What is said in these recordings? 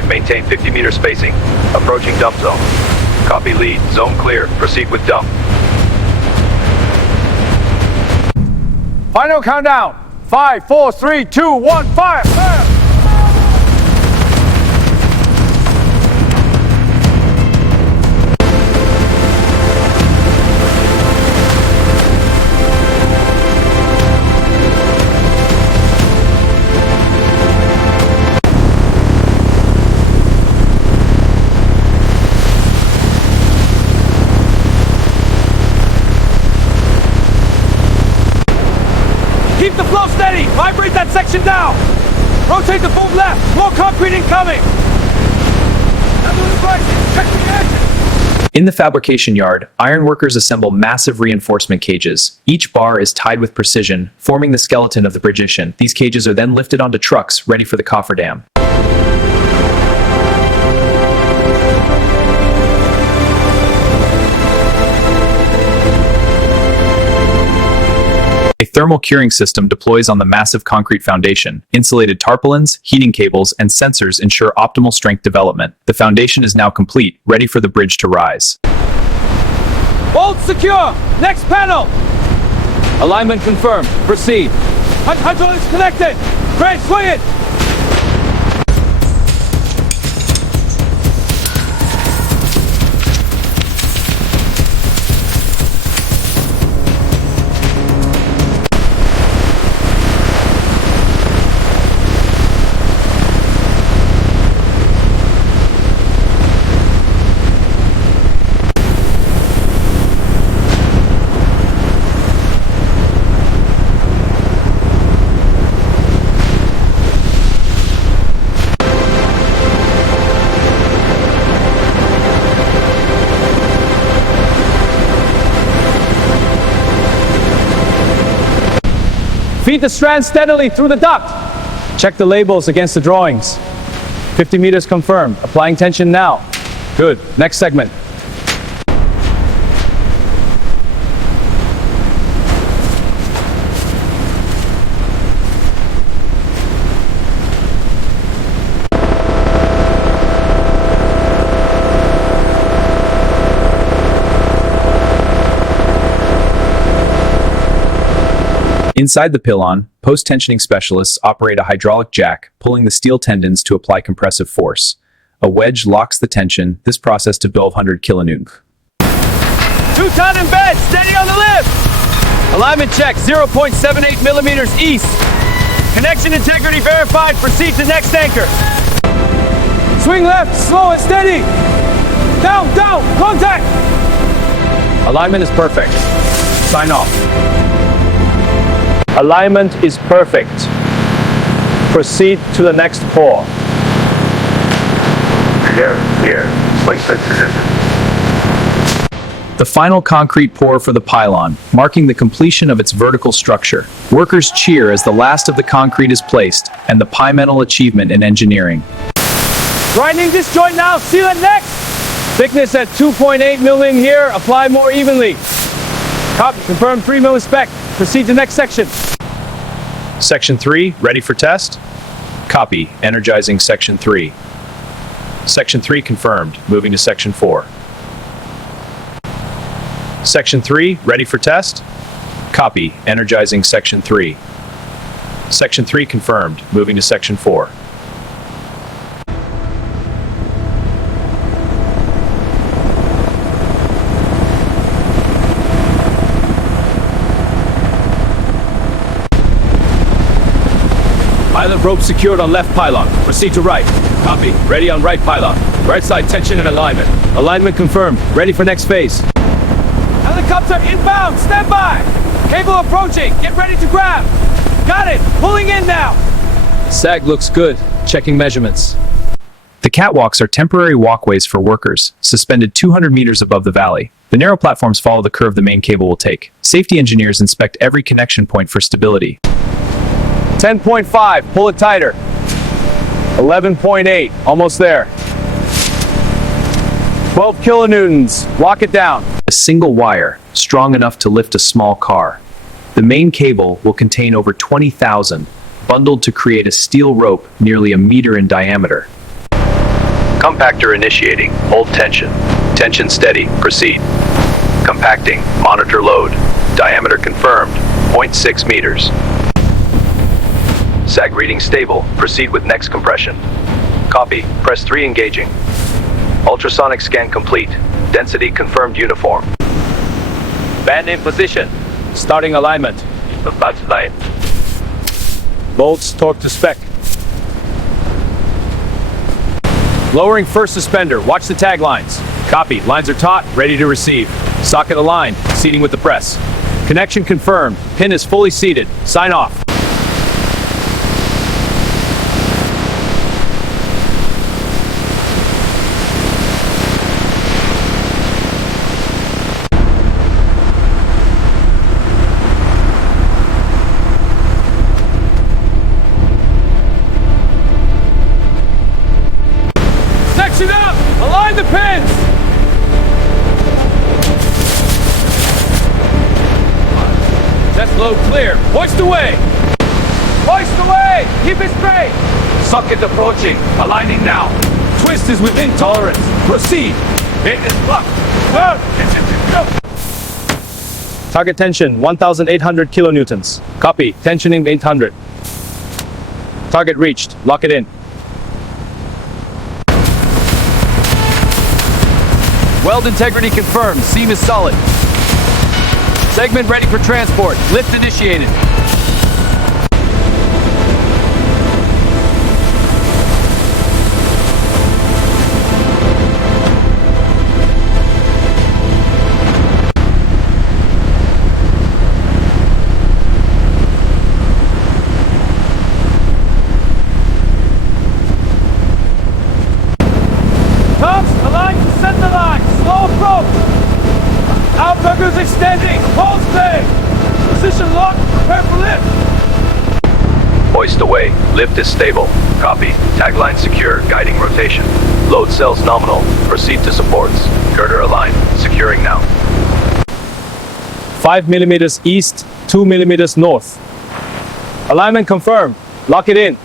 convoy, maintain 50-meter spacing. Approaching dump zone. Copy lead. Zone clear. Proceed with dump. Final countdown. 5, 4, 3, 2, 1, fire! Keep the flow steady! Vibrate that section down! Rotate the boom left! More concrete incoming! Now do the right! Check the edges! In the fabrication yard, ironworkers assemble massive reinforcement cages. Each bar is tied with precision, forming the skeleton of the bridgetion. These cages are then lifted onto trucks, ready for the cofferdam. A thermal curing system deploys on the massive concrete foundation. Insulated tarpaulins, heating cables, and sensors ensure optimal strength development. The foundation is now complete, ready for the bridge to rise. Bolts secure! Next panel! Alignment confirmed. Proceed. Hydraulics connected! Crane, swing it! Feed the strand steadily through the duct. Check the labels against the drawings. 50 meters confirmed. Applying tension now. Good. Next segment. Inside the pylon, post-tensioning specialists operate a hydraulic jack, pulling the steel tendons to apply compressive force. A wedge locks the tension, this process to 1200 kilonewton. 2 ton in bed, steady on the lift! Alignment check, 0.78 millimeters east. Connection integrity verified, proceed to next anchor. Swing left, slow and steady. Down, down, contact! Alignment is perfect. Sign off. Alignment is perfect. Proceed to the next pour. Here. Place that position. The final concrete pour for the pylon, marking the completion of its vertical structure. Workers cheer as the last of the concrete is placed, and the monumental achievement in engineering. Grinding this joint now, seal it next! Thickness at 2.8 mm here, apply more evenly. Copy, confirm 3 mm spec. Proceed to next section. Section 3, ready for test? Copy, energizing Section 3. Section 3 confirmed, moving to Section 4. Section 3, ready for test? Copy, energizing Section 3. Section 3 confirmed, moving to Section 4. Pilot rope secured on left pylon. Proceed to right. Copy. Ready on right pylon. Right side tension and alignment. Alignment confirmed. Ready for next phase. Helicopter inbound. Stand by. Cable approaching. Get ready to grab. Got it. Pulling in now. Sag looks good. Checking measurements. The catwalks are temporary walkways for workers, suspended 200 meters above the valley. The narrow platforms follow the curve the main cable will take. Safety engineers inspect every connection point for stability. 10.5, pull it tighter. 11.8, almost there. 12 kilonewtons, lock it down. A single wire, strong enough to lift a small car. The main cable will contain over 20,000, bundled to create a steel rope nearly a meter in diameter. Compactor initiating. Hold tension. Tension steady. Proceed. Compacting. Monitor load. Diameter confirmed. 0.6 meters. Sag reading stable. Proceed with next compression. Copy. Press 3 engaging. Ultrasonic scan complete. Density confirmed uniform. Band in position. Starting alignment. That's line. Bolts torque to spec. Lowering first suspender. Watch the tag lines. Copy. Lines are taut, ready to receive. Socket aligned. Seating with the press. Connection confirmed. Pin is fully seated. Sign off. Section up! Align the pins! Test load clear. Hoist away! Hoist away! Keep it straight! Socket approaching. Aligning now. Twist is within tolerance. Proceed. Bait is blocked. Target tension 1,800 kilonewtons. Copy. Tensioning 800. Target reached. Lock it in. Weld integrity confirmed. Seam is solid. Segment ready for transport. Lift initiated. Tops, align to center line. Slow approach. Outriggers extending. Hold stay. Position locked. Prepare for lift. Hoist away. Lift is stable. Copy. Tagline secure. Guiding rotation. Load cells nominal. Proceed to supports. Girder aligned. Securing now. 5 millimeters east, 2 millimeters north. Alignment confirmed. Lock it in.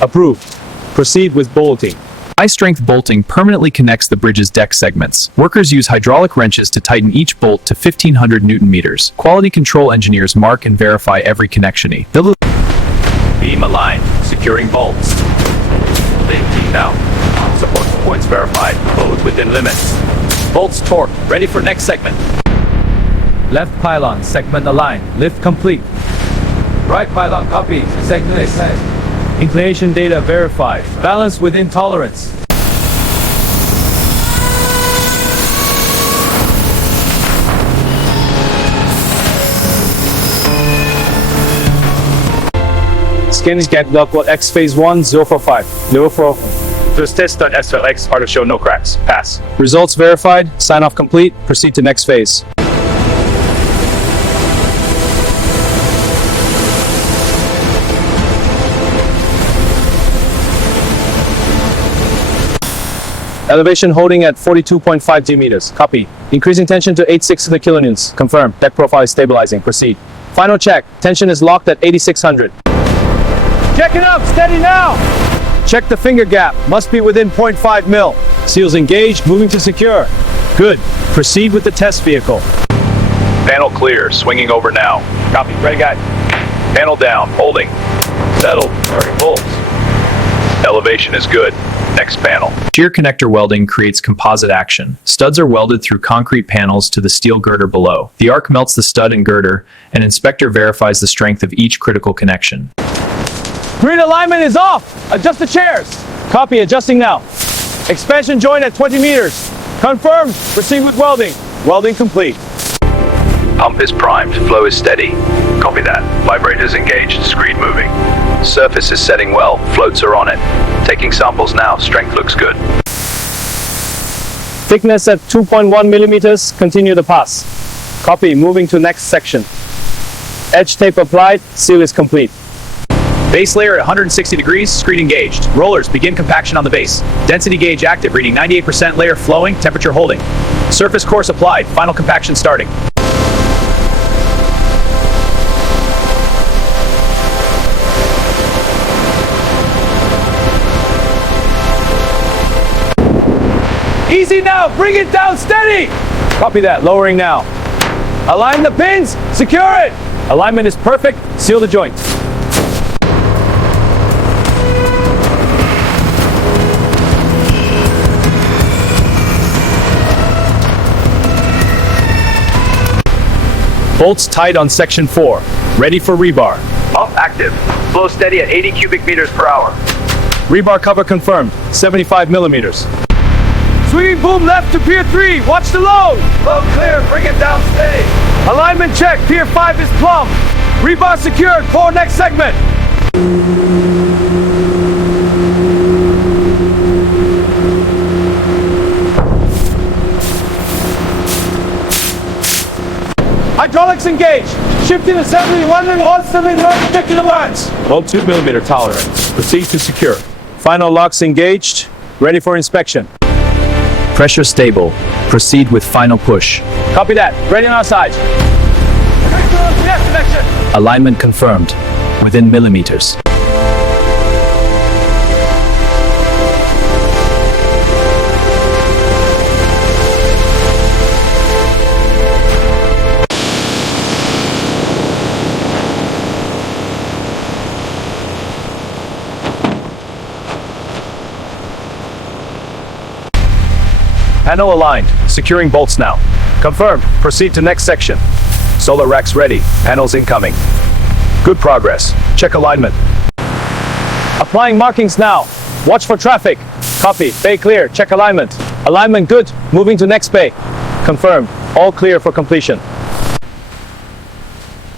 Approved. Proceed with bolting. High-strength bolting permanently connects the bridge's deck segments. Workers use hydraulic wrenches to tighten each bolt to 1,500 Newton meters. Quality control engineers mark and verify every connection. Beam aligned. Securing bolts. Lifting now. Support points verified. Load within limits. Bolts torqued. Ready for next segment. Left pylon. Segment aligned. Lift complete. Right pylon copy. Segment assigned. Inclination data verified. Balance within tolerance. Scanning gap logbook X phase 1 045. 045. Just test on SLX are to show no cracks. Pass. Results verified. Sign off complete. Proceed to next phase. Elevation holding at 42.5 G meters. Copy. Increasing tension to 860 kilonewtons. Confirmed. Deck profile is stabilizing. Proceed. Final check. Tension is locked at 8600. Check it up. Steady now. Check the finger gap. Must be within 0.5 mil. Seals engaged. Moving to secure. Good. Proceed with the test vehicle. Panel clear. Swinging over now. Copy. Ready, guy. Panel down. Holding. Settled. Turning bolts. Elevation is good. Next panel. Shear connector welding creates composite action. Studs are welded through concrete panels to the steel girder below. The arc melts the stud and girder, and inspector verifies the strength of each critical connection. Green alignment is off. Adjust the chairs. Copy. Adjusting now. Expansion joint at 20 meters. Confirmed. Proceed with welding. Welding complete. Pump is primed. Flow is steady. Copy that. Vibrators engaged. Screed moving. Surface is setting well. Floats are on it. Taking samples now. Strength looks good. Thickness at 2.1 millimeters. Continue the pass. Copy. Moving to next section. Edge tape applied. Seal is complete. Base layer at 160 degrees, screed engaged. Rollers begin compaction on the base. Density gauge active, reading 98%, layer flowing, temperature holding. Surface course applied, final compaction starting. Easy now, bring it down steady! Copy that, lowering now. Align the pins, secure it! Alignment is perfect, seal the joint. Bolts tight on section 4. Ready for rebar. Pump active. Flow steady at 80 cubic meters per hour. Rebar cover confirmed. 75 millimeters. Swinging boom left to Pier 3. Watch the load. Flow clear. Bring it down steady. Alignment check. Pier 5 is plumb. Rebar secured. For next segment. Hydraulics engaged. Shifting assembly 1 and 1 cylinder particular lines. Hold 2 millimeter tolerance. Proceed to secure. Final locks engaged. Ready for inspection. Pressure stable. Proceed with final push. Copy that. Ready on our side. Connection. Alignment confirmed. Within millimeters. Panel aligned. Securing bolts now. Confirmed. Proceed to next section. Solar racks ready. Panels incoming. Good progress. Check alignment. Applying markings now. Watch for traffic. Copy. Bay clear. Check alignment. Alignment good. Moving to next bay. Confirmed. All clear for completion.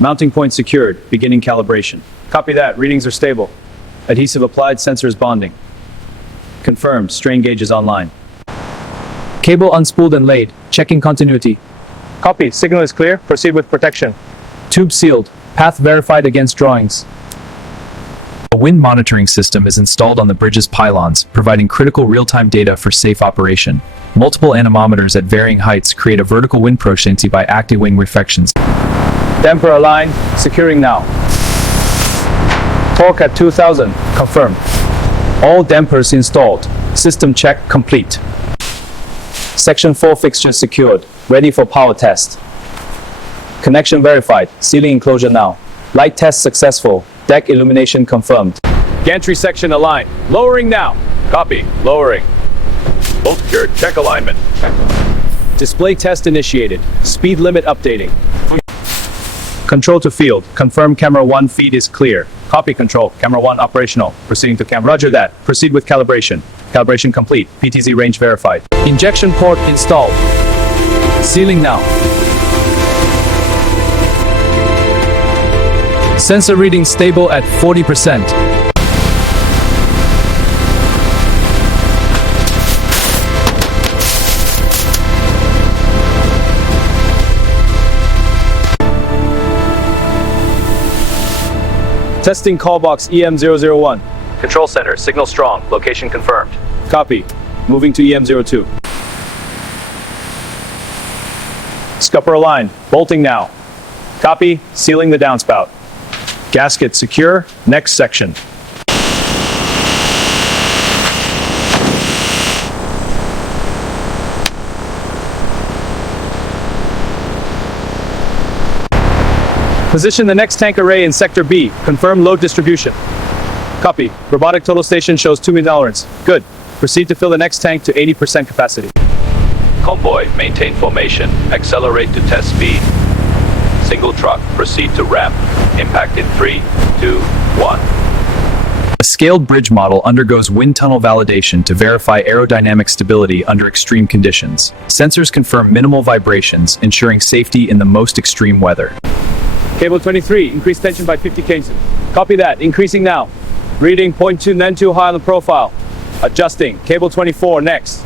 Mounting point secured. Beginning calibration. Copy that. Readings are stable. Adhesive applied. Sensors bonding. Confirmed. Strain gauge is online. Cable unspooled and laid. Checking continuity. Copy. Signal is clear. Proceed with protection. Tube sealed. Path verified against drawings. A wind monitoring system is installed on the bridge's pylons, providing critical real-time data for safe operation. Multiple anemometers at varying heights create a vertical wind proficiency by active wing reflections. Damper aligned. Securing now. Torque at 2000. Confirmed. All dampers installed. System check complete. Section 4 fixtures secured. Ready for power test. Connection verified. Sealing enclosure now. Light test successful. Deck illumination confirmed. Gantry section aligned. Lowering now. Copy. Lowering. Bolt secured. Check alignment. Display test initiated. Speed limit updating. Control to field. Confirm camera 1 feed is clear. Copy control. Camera 1 operational. Proceeding to camera. Roger that. Proceed with calibration. Calibration complete. PTZ range verified. Injection port installed. Sealing now. Sensor reading stable at 40%. Testing call box EM001. Control center. Signal strong. Location confirmed. Copy. Moving to EM02. Scupper aligned. Bolting now. Copy. Sealing the downspout. Gasket secure. Next section. Position the next tank array in Sector B. Confirm load distribution. Copy. Robotic total station shows 2 million tolerance. Good. Proceed to fill the next tank to 80% capacity. Convoy. Maintain formation. Accelerate to test speed. Single truck. Proceed to ramp. Impact in 3, 2, 1. A scaled bridge model undergoes wind tunnel validation to verify aerodynamic stability under extreme conditions. Sensors confirm minimal vibrations, ensuring safety in the most extreme weather. Cable 23. Increase tension by 50 kV. Copy that. Increasing now. Reading 0.2 then too high on the profile. Adjusting. Cable 24 next.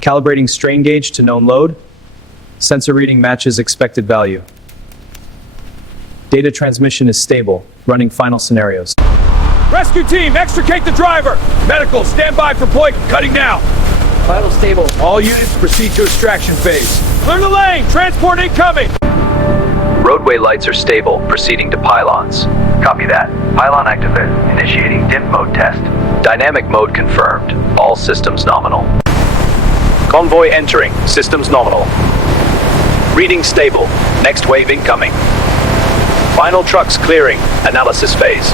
Calibrating strain gauge to known load. Sensor reading matches expected value. Data transmission is stable. Running final scenarios. Rescue team, extricate the driver! Medical, stand by for point, cutting now! Vital stable. All units proceed to extraction phase. Clear the lane! Transport incoming! Roadway lights are stable, proceeding to pylons. Copy that. Pylon activate. Initiating DIMP mode test. Dynamic mode confirmed. All systems nominal. Convoy entering. Systems nominal. Reading stable. Next wave incoming. Final trucks clearing. Analysis phase.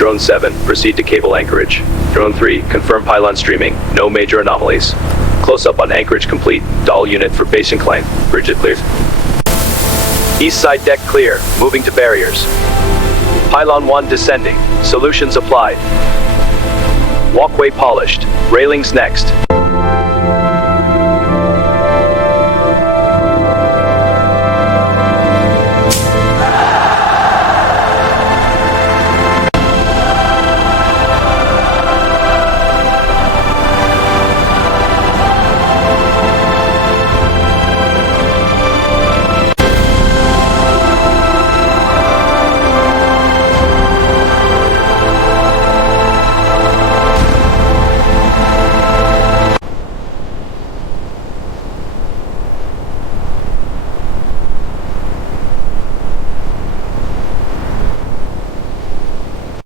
Drone 7, proceed to cable anchorage. Drone 3, confirm pylon streaming. No major anomalies. Close-up on anchorage complete. Doll unit for base incline. Bridge cleared. East side deck clear. Moving to barriers. Pylon 1 descending. Solutions applied. Walkway polished. Railings next.